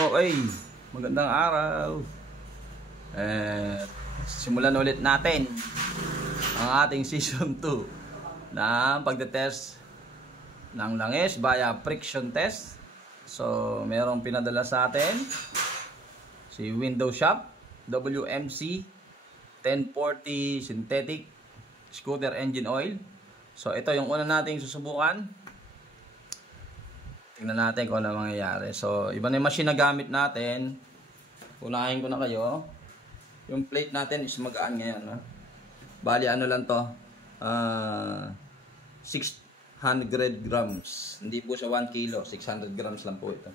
Okay, magandang araw. Simulan ulit natin ang ating season 2 na pagtetest ng langis via friction test. So, merong pinadala sa atin si Window Shop WMC 1040 synthetic scooter engine oil. So, ito yung una nating susubukan. Tingnan natin kung ano mangyayari. So, iba na yung machine na gamit natin. Unahin ko na kayo. Yung plate natin is magaan ngayon. Ha? Bali, ano lang to? 600 grams. Hindi po siya 1 kilo. 600 grams lang po ito.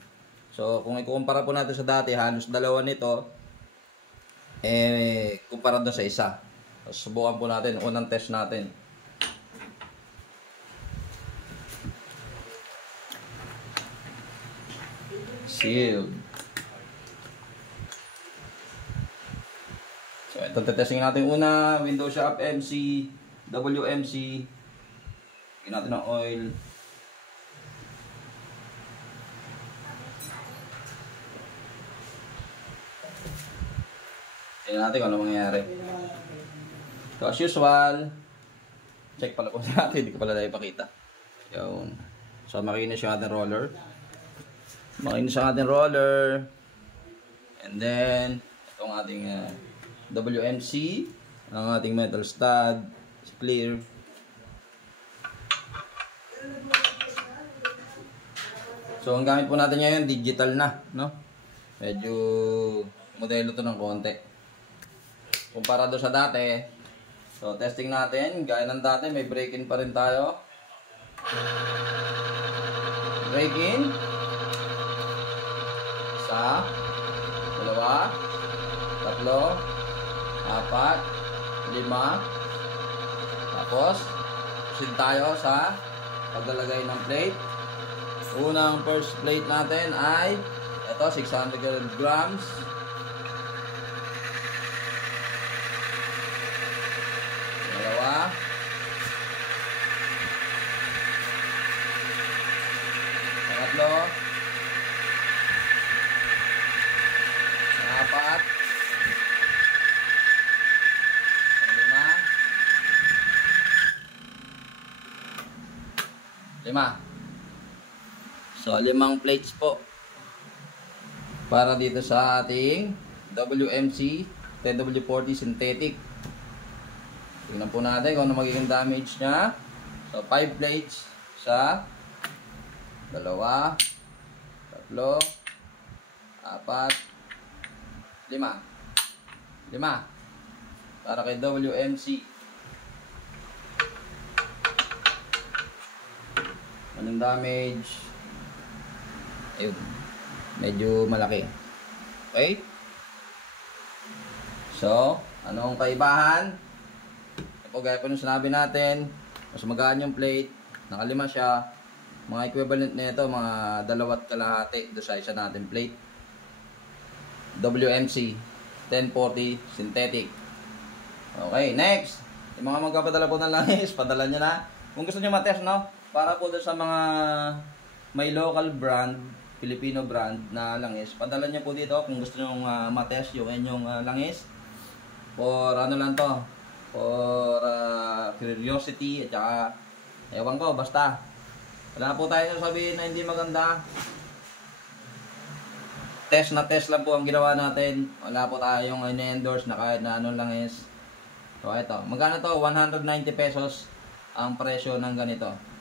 So, kung ikukumpara po natin sa dati, halos dalawa nito, kumpara doon sa isa. So, subukan po natin. Unang test natin. Sealed. So, ito testing natin una. Window Shop MC WMC. Lagyan natin ng oil. Tingnan natin kung ano mangyayari. So, as usual, check pala po natin. Hindi ko pala tayo ipakita. Yun. So, makinis yung ating roller. Makinis ang ating roller. And then, itong ating WMC. Ang ating metal stud. It's clear. So, ang gamit po natin ngayon, digital na. No? Medyo modelo to ng konti. Kumpara doon sa dati. So, testing natin. Gaya ng dati, may break-in pa rin tayo. Break-in. Isa, dalawa, tatlo, apat, lima. Tapos, proceed tayo sa paglalagay ng plate. Unang first plate natin ay ito, 600 grams. Dalawa. Pangatlo. Apat. Lima. So, 5 plates po para dito sa ating WMC 10W40 synthetic. Tingnan po natin kung ano magiging damage nya. So, 5 plates sa dalawa, tatlo, apat, 5 para kay WMC. Anong damage? Ayun, medyo malaki. Okay, so anong kaibahan? Ito, gaya po nung sinabi natin, mas magaan yung plate, nakalima siya. Mga equivalent nito, mga 2.5 doon sa isa natin plate. WMC 1040 synthetic. Okay, next. Yung mga magpapadala po ng langis, padala nyo na. Kung gusto nyo matest, no? Para po doon sa mga may local brand, Filipino brand na langis, padala nyo po dito kung gusto nyo matest yung inyong langis. For ano lang to? For curiosity at saka ewan ko, basta. Wala po tayo sabihin na hindi maganda. Test na test lang po ang ginawa natin. Wala po tayong in-endorse na kahit na ano langis. So ito, magkano to? 190 pesos ang presyo ng ganito.